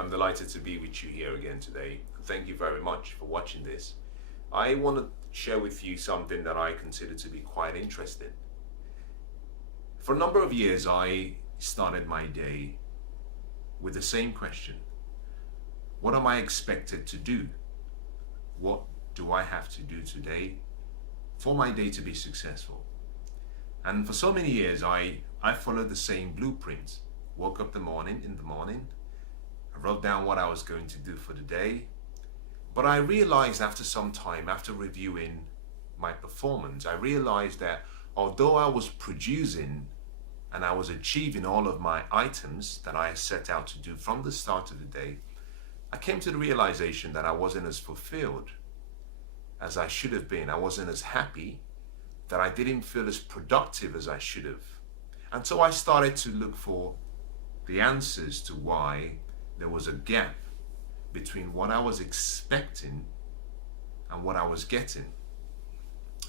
I'm delighted to be with you here again today. Thank you very much for watching this. I want to share with you something that I consider to be quite interesting. For a number of years, I started my day with the same question. What am I expected to do? What do I have to do today for my day to be successful? And for so many years, I followed the same blueprint. Woke up in the morning, I wrote down what I was going to do for the day. But I realized after some time, after reviewing my performance, I realized that although I was producing and I was achieving all of my items that I set out to do from the start of the day, I came to the realization that I wasn't as fulfilled as I should have been. I wasn't as happy, that I didn't feel as productive as I should have. And so I started to look for the answers to why there was a gap between what I was expecting and what I was getting.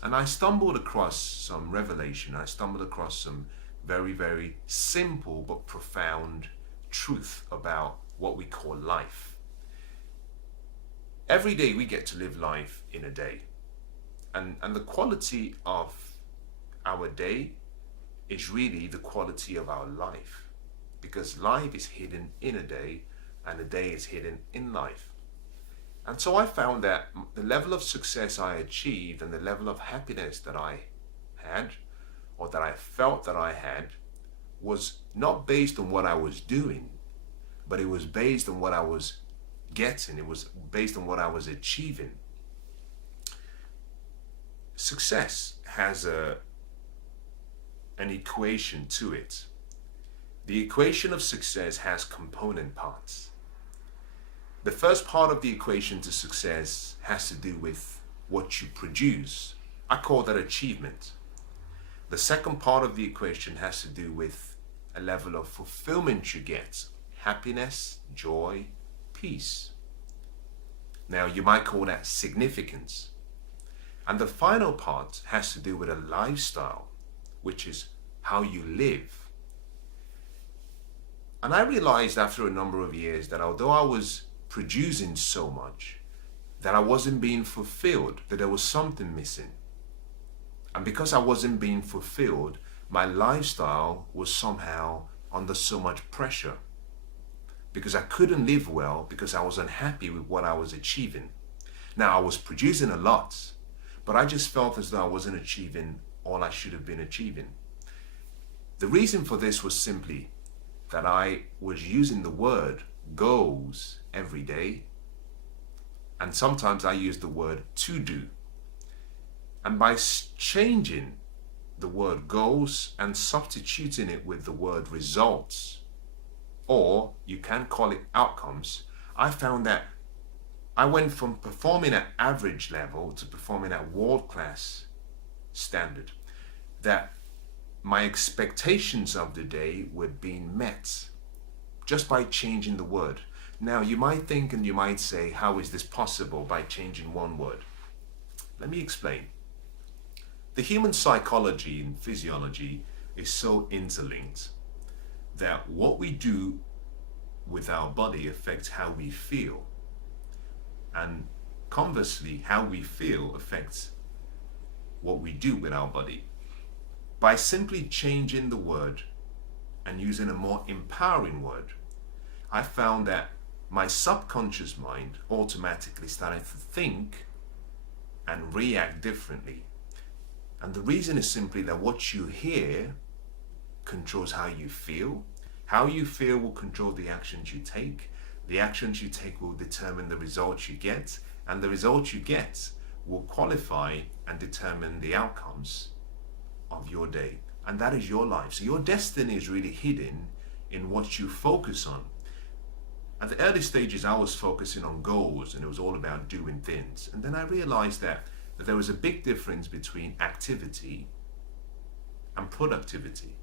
And I stumbled across some revelation. I stumbled across some very, very simple but profound truth about what we call life. Every day we get to live life in a day. And the quality of our day is really the quality of our life. Because life is hidden in a day and a day is hidden in life. And so I found that the level of success I achieved and the level of happiness that I had, or that I felt that I had, was not based on what I was doing, but it was based on what I was getting. It was based on what I was achieving. Success has an equation to it. The equation of success has component parts. The first part of the equation to success has to do with what you produce. I call that achievement. The second part of the equation has to do with a level of fulfillment you get. Happiness, joy, peace. Now you might call that significance. And the final part has to do with a lifestyle, which is how you live. And I realized after a number of years that although I was producing so much, that I wasn't being fulfilled, that there was something missing. And because I wasn't being fulfilled, my lifestyle was somehow under so much pressure. Because I couldn't live well because I was unhappy with what I was achieving. Now I was producing a lot, but I just felt as though I wasn't achieving all I should have been achieving. The reason for this was simply that I was using the word goals every day, and sometimes I use the word to do. And by changing the word goals and substituting it with the word results, or you can call it outcomes, I found that I went from performing at average level to performing at world-class standard. That my expectations of the day were being met just by changing the word. Now you might think and you might say, how is this possible by changing one word? Let me explain. The human psychology and physiology is so interlinked that what we do with our body affects how we feel. And conversely, how we feel affects what we do with our body. By simply changing the word and using a more empowering word, I found that my subconscious mind automatically started to think and react differently. And the reason is simply that what you hear controls how you feel. How you feel will control the actions you take. The actions you take will determine the results you get, and the results you get will qualify and determine the outcomes of your day. And that is your life. So your destiny is really hidden in what you focus on. At the early stages, I was focusing on goals, and it was all about doing things. And then I realized that there was a big difference between activity and productivity.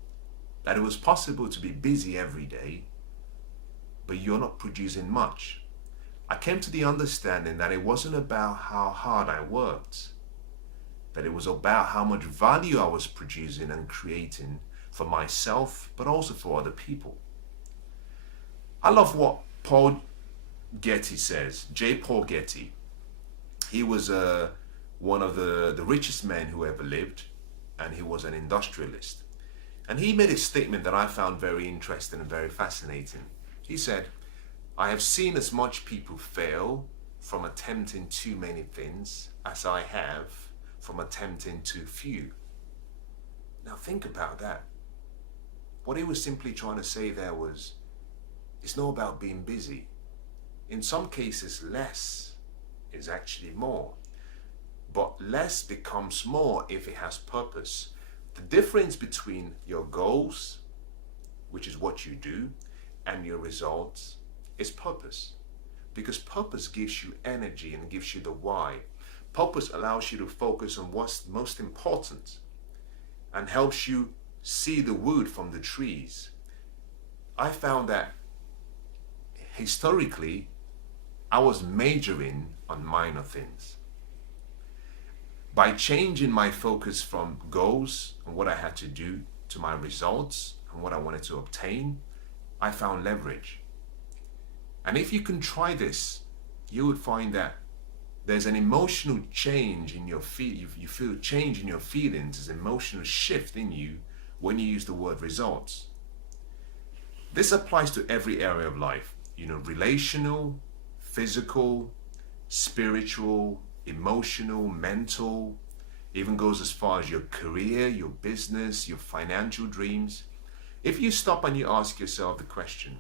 That it was possible to be busy every day, but you're not producing much. I came to the understanding that it wasn't about how hard I worked, that it was about how much value I was producing and creating for myself, but also for other people. I love what Paul Getty says, J. Paul Getty, he was one of the richest men who ever lived, and he was an industrialist. And he made a statement that I found very interesting and very fascinating. He said, I have seen as much people fail from attempting too many things as I have from attempting too few. Now think about that. What he was simply trying to say there was, it's not about being busy. In some cases, less is actually more. But less becomes more if it has purpose. The difference between your goals, which is what you do, and your results is purpose. Because purpose gives you energy and gives you the why. Purpose allows you to focus on what's most important and helps you see the wood from the trees. I found that historically, I was majoring on minor things. By changing my focus from goals and what I had to do to my results and what I wanted to obtain, I found leverage. And if you can try this, you would find that there's an emotional change in your you feel change in your feelings, there's an emotional shift in you when you use the word results. This applies to every area of life, relational, physical, spiritual, emotional, mental, even goes as far as your career, your business, your financial dreams. If you stop and you ask yourself the question,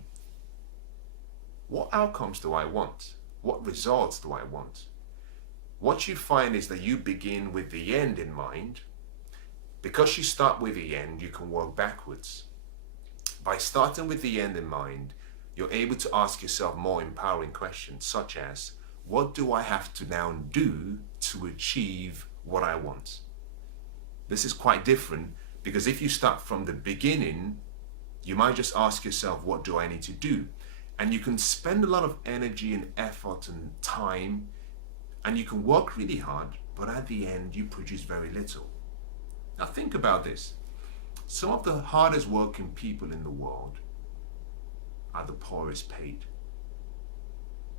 what outcomes do I want? What results do I want? What you find is that you begin with the end in mind. Because you start with the end, you can work backwards. By starting with the end in mind, you're able to ask yourself more empowering questions, such as, what do I have to now do to achieve what I want? This is quite different, because if you start from the beginning, you might just ask yourself, what do I need to do? And you can spend a lot of energy and effort and time, and you can work really hard, but at the end, you produce very little. Now think about this. Some of the hardest working people in the world are the poorest paid.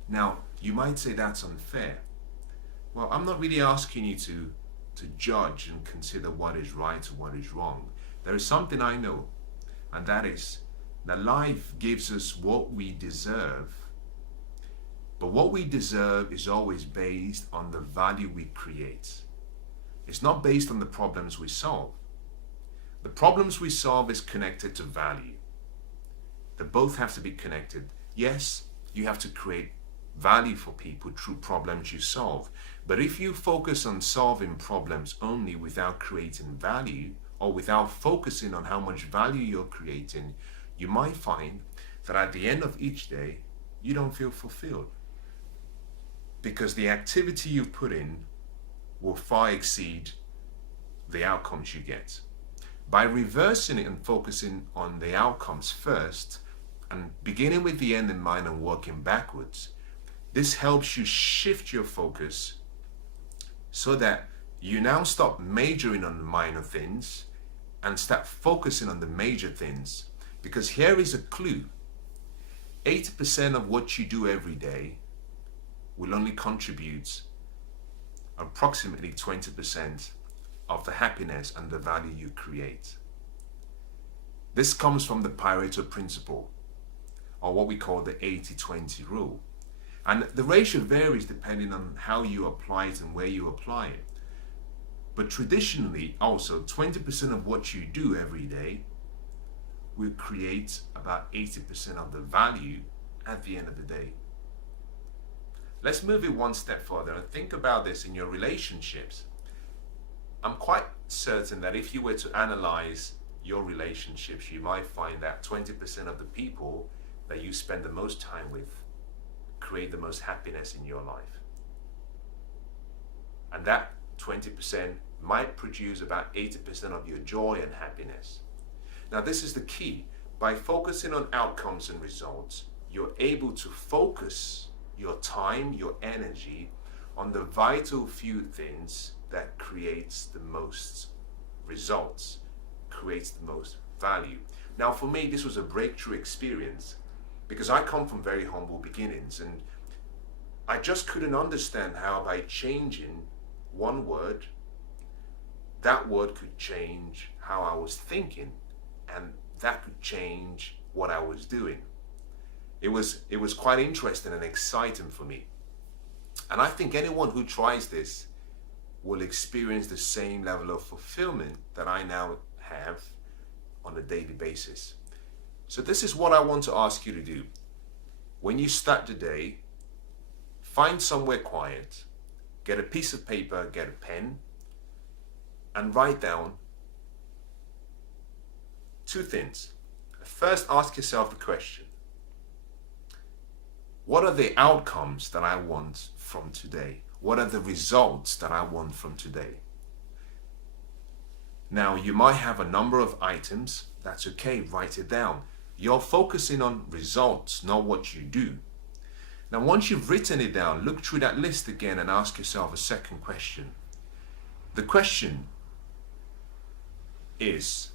Now, you might say that's unfair. Well, I'm not really asking you to judge and consider what is right or what is wrong. There is something I know, and that is that life gives us what we deserve. But what we deserve is always based on the value we create. It's not based on the problems we solve. The problems we solve is connected to value. They both have to be connected. Yes, you have to create value for people through problems you solve. But if you focus on solving problems only without creating value, or without focusing on how much value you're creating, you might find that at the end of each day, you don't feel fulfilled. Because the activity you put in will far exceed the outcomes you get. By reversing it and focusing on the outcomes first, and beginning with the end in mind and working backwards, this helps you shift your focus so that you now stop majoring on the minor things and start focusing on the major things. Because here is a clue. 80% of what you do every day will only contribute approximately 20% of the happiness and the value you create. This comes from the Pareto principle, or what we call the 80-20 rule. And the ratio varies depending on how you apply it and where you apply it. But traditionally, also, 20% of what you do every day will create about 80% of the value at the end of the day. Let's move it one step further and think about this in your relationships. I'm quite certain that if you were to analyze your relationships, you might find that 20% of the people that you spend the most time with create the most happiness in your life. And that 20% might produce about 80% of your joy and happiness. Now, this is the key. By focusing on outcomes and results, you're able to focus your time, your energy on the vital few things that creates the most results, creates the most value. Now, for me, this was a breakthrough experience because I come from very humble beginnings, and I just couldn't understand how by changing one word, that word could change how I was thinking, and that could change what I was doing. It was quite interesting and exciting for me. And I think anyone who tries this will experience the same level of fulfillment that I now have on a daily basis. So this is what I want to ask you to do. When you start the day, find somewhere quiet, get a piece of paper, get a pen, and write down two things. First, ask yourself the question: what are the outcomes that I want from today? What are the results that I want from today? Now, you might have a number of items. That's okay, write it down. You're focusing on results, not what you do. Now, once you've written it down, look through that list again and ask yourself a second question. The question is,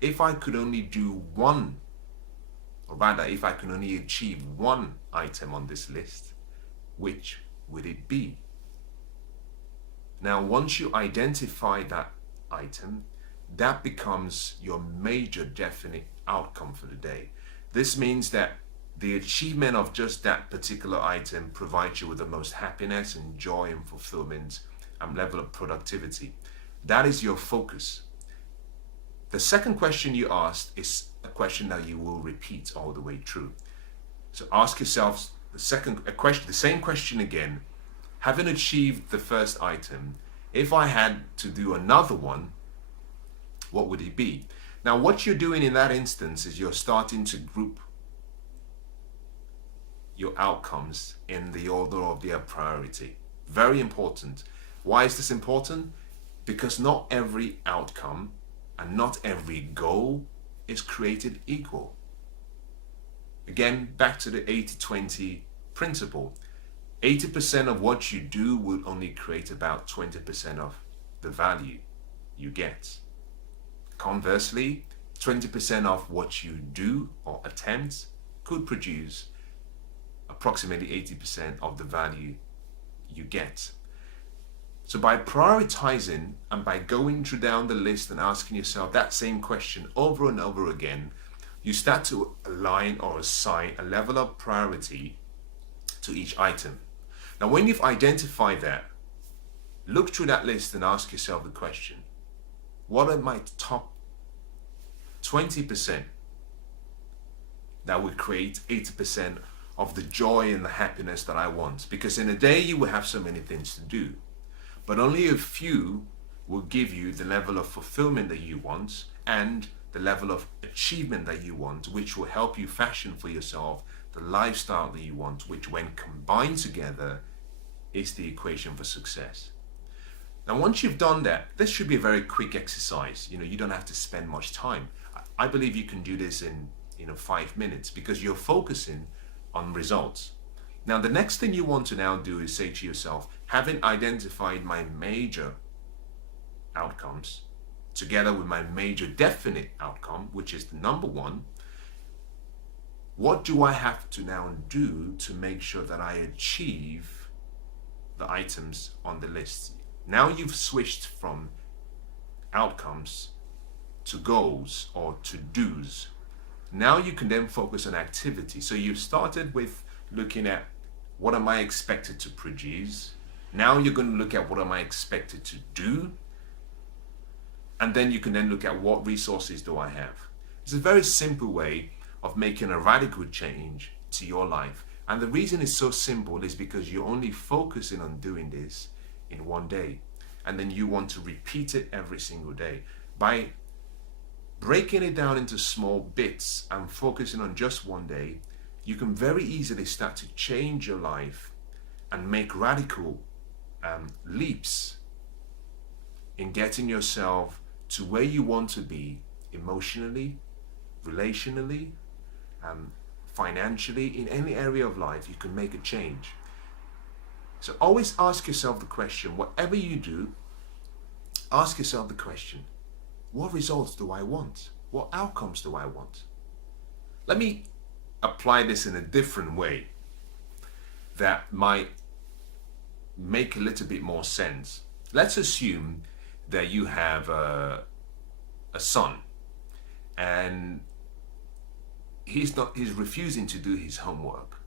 if I could only do one, or rather, if I can only achieve one item on this list, which would it be? Now, once you identify that item, that becomes your major definite outcome for the day. This means that the achievement of just that particular item provides you with the most happiness and joy and fulfillment and level of productivity. That is your focus. The second question you asked is a question that you will repeat all the way through. So ask yourself the same question again. Having achieved the first item, if I had to do another one, what would it be? Now, what you're doing in that instance is you're starting to group your outcomes in the order of their priority. Very important. Why is this important? Because not every outcome and not every goal is created equal. Again, back to the 80-20 principle. 80% of what you do will only create about 20% of the value you get. Conversely, 20% of what you do or attempt could produce approximately 80% of the value you get. So by prioritizing and by going through down the list and asking yourself that same question over and over again, you start to align or assign a level of priority to each item. Now, when you've identified that, look through that list and ask yourself the question: what are my top 20% that would create 80% of the joy and the happiness that I want? Because in a day you will have so many things to do, but only a few will give you the level of fulfillment that you want and the level of achievement that you want, which will help you fashion for yourself the lifestyle that you want, which when combined together is the equation for success. Now, once you've done that, this should be a very quick exercise. You don't have to spend much time. I believe you can do this in 5 minutes because you're focusing on results. Now, the next thing you want to now do is say to yourself, having identified my major outcomes together with my major definite outcome, which is the number one, what do I have to now do to make sure that I achieve the items on the list? Now you've switched from outcomes to goals or to do's. Now you can then focus on activity. So you've started with looking at what am I expected to produce. Now you're going to look at what am I expected to do. And then you can then look at what resources do I have. It's a very simple way of making a radical change to your life. And the reason it's so simple is because you're only focusing on doing this in one day. And then you want to repeat it every single day. By breaking it down into small bits and focusing on just one day, you can very easily start to change your life and make radical leaps in getting yourself to where you want to be emotionally, relationally, financially. In any area of life, you can make a change. So always ask yourself the question, whatever you do, ask yourself the question: what results do I want? What outcomes do I want? Let me apply this in a different way. that might make a little bit more sense. Let's assume that you have a son, and he's refusing to do his homework,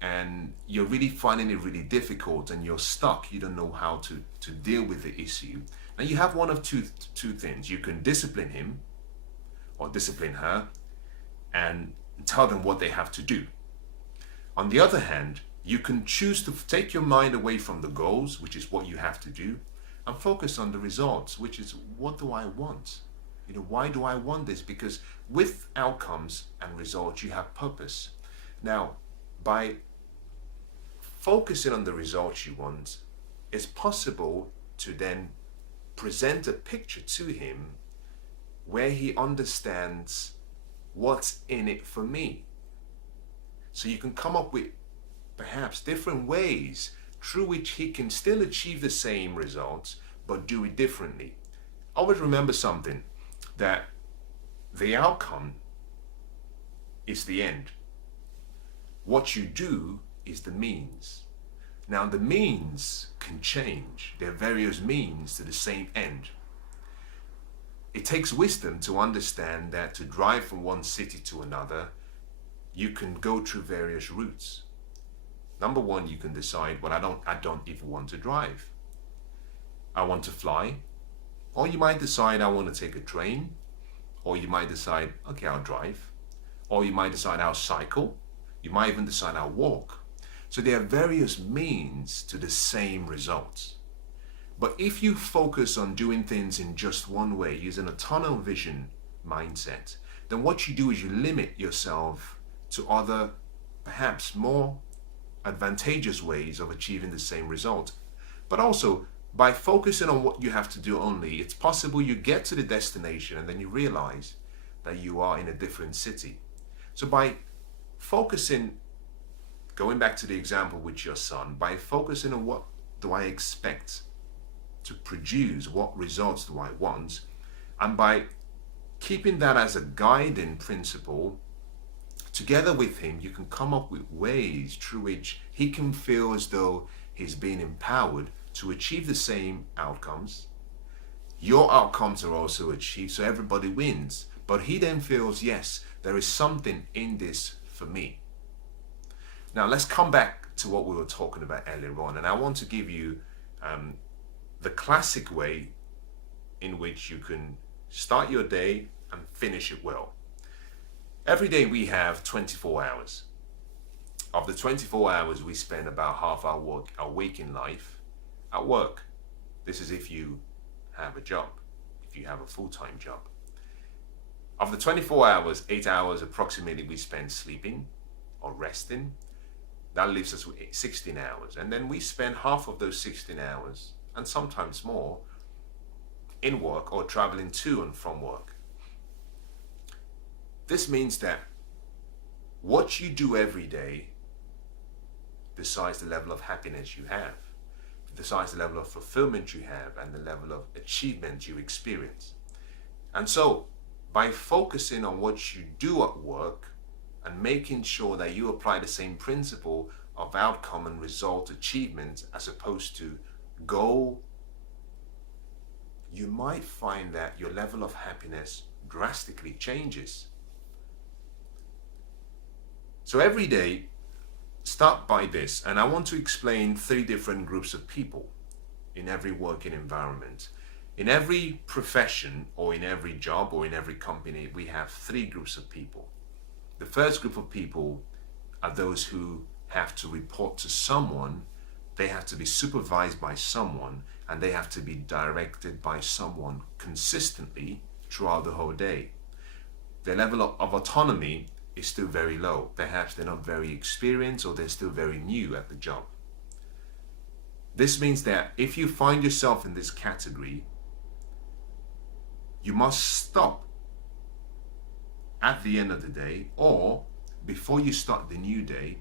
and you're really finding it really difficult, and you're stuck. You don't know how to deal with the issue. Now you have one of two things. You can discipline him or discipline her and tell them what they have to do. On the other hand, you can choose to take your mind away from the goals, which is what you have to do, and focus on the results, which is, what do I want? Why do I want this? Because with outcomes and results, you have purpose. Now, by focusing on the results you want, it's possible to then present a picture to him where he understands what's in it for me. So you can come up with perhaps different ways through which he can still achieve the same results, but do it differently. Always remember something, that the outcome is the end. What you do is the means. Now the means can change. There are various means to the same end. It takes wisdom to understand that to drive from one city to another, you can go through various routes. Number one, you can decide, well, I don't even want to drive. I want to fly. Or you might decide, I want to take a train. Or you might decide, okay, I'll drive. Or you might decide, I'll cycle. You might even decide, I'll walk. So there are various means to the same results. But if you focus on doing things in just one way, using a tunnel vision mindset, then what you do is you limit yourself to other, perhaps more advantageous ways of achieving the same result. But also, by focusing on what you have to do only, it's possible you get to the destination and then you realize that you are in a different city. So by focusing, going back to the example with your son, by focusing on what do I expect to produce, what results do I want, and by keeping that as a guiding principle, together with him, you can come up with ways through which he can feel as though he's being empowered to achieve the same outcomes. Your outcomes are also achieved, so everybody wins. But he then feels, yes, there is something in this for me. Now let's come back to what we were talking about earlier on, and I want to give you the classic way in which you can start your day and finish it well. Every day we have 24 hours. Of the 24 hours, we spend about half our waking life at work. This is if you have a job, if you have a full-time job. Of the 24 hours, 8 hours approximately we spend sleeping or resting. That leaves us with 16 hours. And then we spend half of those 16 hours, and sometimes more, in work or traveling to and from work. This means that what you do every day decides the level of happiness you have, decides the level of fulfillment you have, and the level of achievement you experience. And so, by focusing on what you do at work and making sure that you apply the same principle of outcome and result achievement as opposed to goal, you might find that your level of happiness drastically changes. So every day, start by this, and I want to explain 3 different groups of people in every working environment. In every profession, or in every job, or in every company, we have 3 groups of people. The first group of people are those who have to report to someone, they have to be supervised by someone, and they have to be directed by someone consistently throughout the whole day. Their level of autonomy is still very low. Perhaps they're not very experienced, or they're still very new at the job. This means that if you find yourself in this category, you must stop at the end of the day or before you start the new day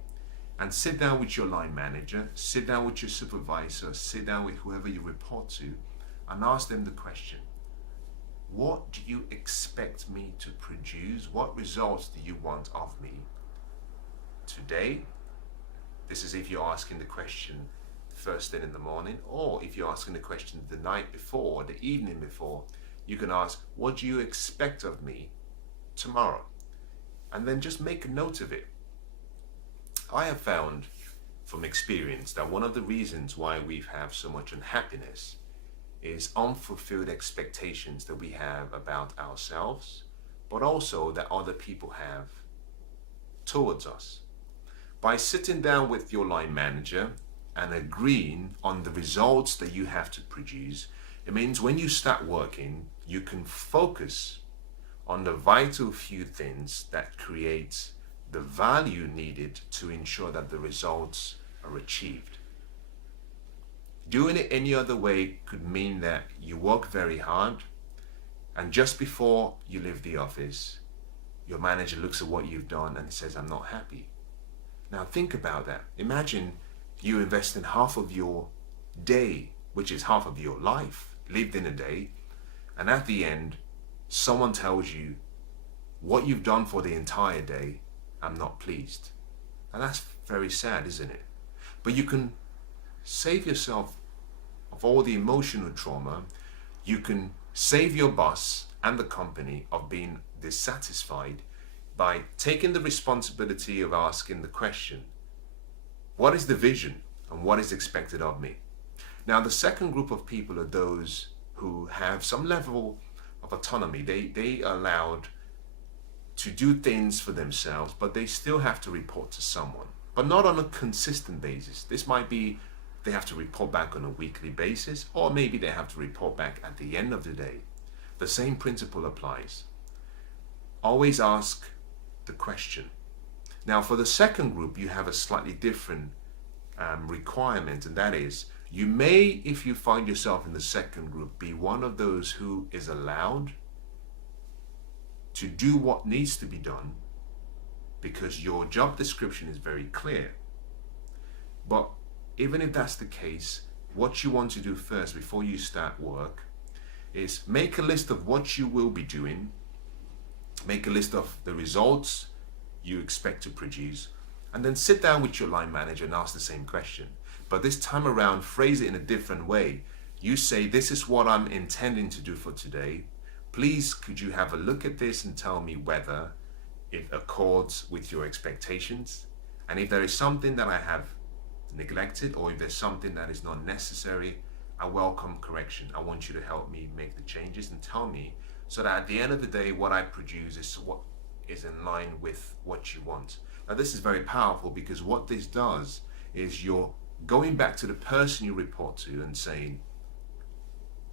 and sit down with your line manager, sit down with your supervisor, sit down with whoever you report to, and ask them the question: what do you expect me to produce? What results do you want of me today This is if you're asking the question first thing in the morning, or if you're asking the question the night before, the evening before, you can ask, what do you expect of me tomorrow? And then just make a note of it. I have found from experience that one of the reasons why we have so much unhappiness is unfulfilled expectations that we have about ourselves, but also that other people have towards us. By sitting down with your line manager and agreeing on the results that you have to produce, it means when you start working, you can focus on the vital few things that create the value needed to ensure that the results are achieved. Doing it any other way could mean that you work very hard, and just before you leave the office, your manager looks at what you've done and says, I'm not happy. Now think about that. Imagine you invest in half of your day, which is half of your life, lived in a day, and at the end, someone tells you what you've done for the entire day, I'm not pleased. And that's very sad, isn't it? But you can save yourself of all the emotional trauma. You can save your boss and the company of being dissatisfied by taking the responsibility of asking the question, what is the vision and what is expected of me? Now, the second group of people are those who have some level of autonomy. They are allowed to do things for themselves, but they still have to report to someone, but not on a consistent basis. This might be they have to report back on a weekly basis, or maybe they have to report back at the end of the day. The same principle applies. Always ask the question. Now, for the second group, you have a slightly different requirement, and that is, you may, if you find yourself in the second group, be one of those who is allowed to do what needs to be done because your job description is very clear. But even if that's the case, what you want to do first before you start work is make a list of what you will be doing, make a list of the results you expect to produce, and then sit down with your line manager and ask the same question. But this time around, phrase it in a different way. You say, this is what I'm intending to do for today. Please, could you have a look at this and tell me whether it accords with your expectations? And if there is something that I have neglected, or if there's something that is not necessary, I welcome correction. I want you to help me make the changes and tell me, so that at the end of the day, what I produce is what is in line with what you want. Now, this is very powerful, because what this does is you're going back to the person you report to and saying,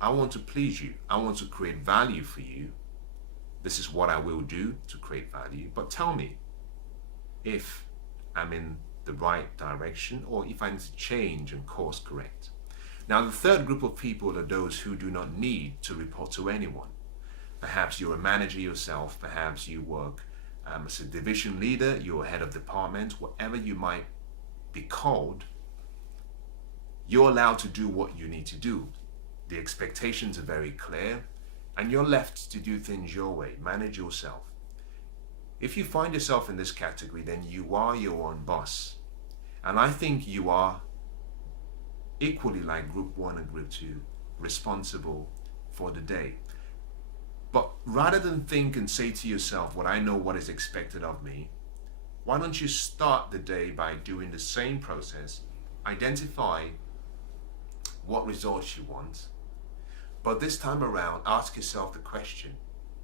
I want to please you. I want to create value for you. This is what I will do to create value. But tell me if I'm in the right direction, or if I need to change and course correct. Now, the third group of people are those who do not need to report to anyone. Perhaps you're a manager yourself. Perhaps you work as a division leader. You're a head of department. Whatever you might be called, you're allowed to do what you need to do. The expectations are very clear, and you're left to do things your way. Manage yourself. If you find yourself in this category, then you are your own boss. And I think you are equally, like group 1 and group 2, responsible for the day. But rather than think and say to yourself, I know what is expected of me, why don't you start the day by doing the same process, identify what results you want, but this time around, ask yourself the question,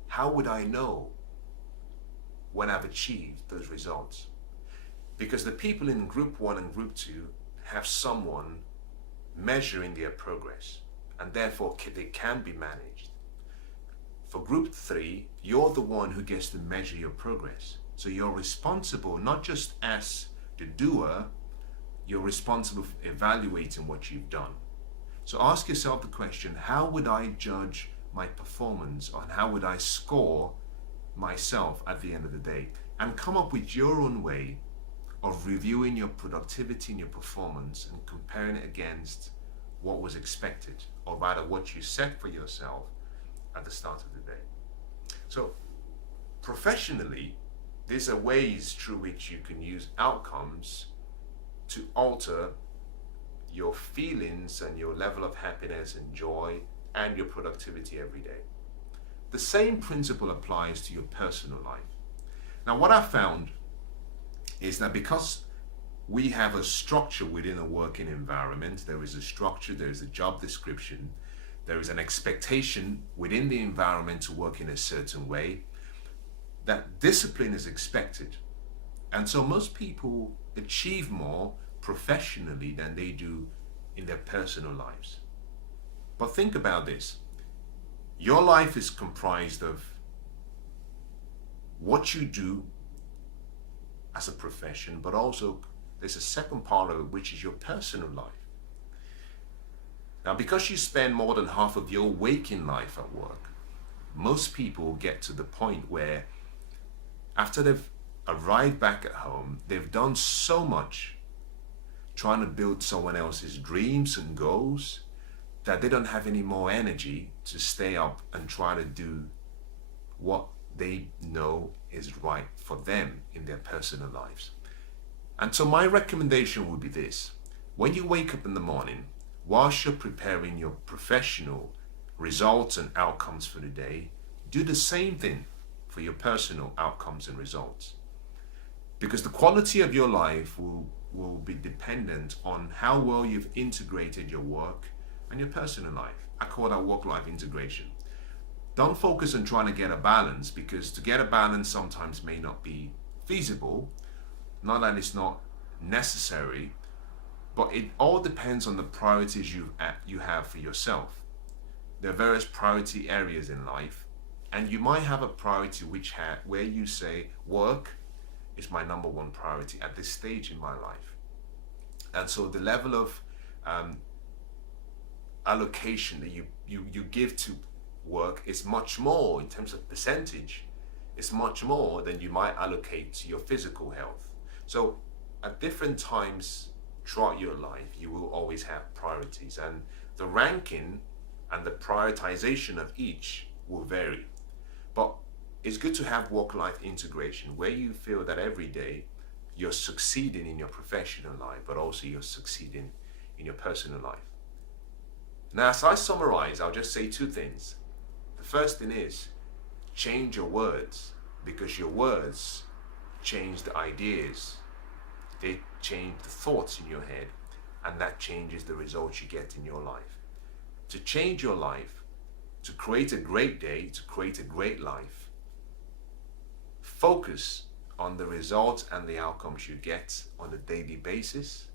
how would I know when I've achieved those results? Because the people in group 1 and group 2 have someone measuring their progress, and therefore they can be managed. For group 3, you're the one who gets to measure your progress. So you're responsible not just as the doer, you're responsible for evaluating what you've done. So ask yourself the question, how would I judge my performance, and how would I score myself at the end of the day? And come up with your own way of reviewing your productivity and your performance and comparing it against what was expected, or rather what you set for yourself at the start of the day. So professionally, these are ways through which you can use outcomes to alter your feelings and your level of happiness and joy and your productivity every day. The same principle applies to your personal life. Now, what I found is that because we have a structure within a working environment, there is a structure, there is a job description, there is an expectation within the environment to work in a certain way, that discipline is expected. And so most people achieve more professionally than they do in their personal lives. But think about this. Your life is comprised of what you do as a profession, but also there's a second part of it, which is your personal life. Now, because you spend more than half of your waking life at work, most people get to the point where after they've arrived back at home, they've done so much trying to build someone else's dreams and goals that they don't have any more energy to stay up and try to do what they know is right for them in their personal lives. And so my recommendation would be this: when you wake up in the morning, whilst you're preparing your professional results and outcomes for the day, do the same thing for your personal outcomes and results. Because the quality of your life will be dependent on how well you've integrated your work and your personal life. I call that work-life integration. Don't focus on trying to get a balance, because to get a balance sometimes may not be feasible. Not that it's not necessary, but it all depends on the priorities you have for yourself. There are various priority areas in life, and you might have a priority where you say work is my number one priority at this stage in my life. And so the level of allocation that you give to work is much more, in terms of percentage, it's much more than you might allocate to your physical health. So at different times throughout your life, you will always have priorities, and the ranking and the prioritization of each will vary. But it's good to have work-life integration where you feel that every day you're succeeding in your professional life, but also you're succeeding in your personal life. Now, as I summarize, I'll just say two things. The first thing is change your words, because your words change the ideas. They change the thoughts in your head, and that changes the results you get in your life. To change your life, to create a great day, to create a great life, focus on the results and the outcomes you get on a daily basis,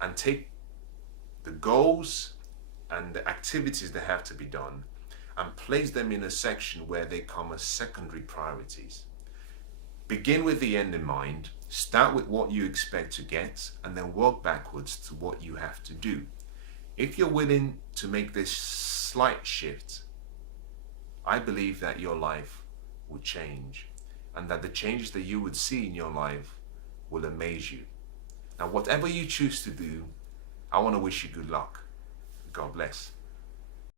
and take the goals and the activities that have to be done and place them in a section where they come as secondary priorities. Begin with the end in mind, start with what you expect to get, and then work backwards to what you have to do. If you're willing to make this slight shift, I believe that your life will change, and that the changes that you would see in your life will amaze you. Now, whatever you choose to do, I want to wish you good luck. God bless.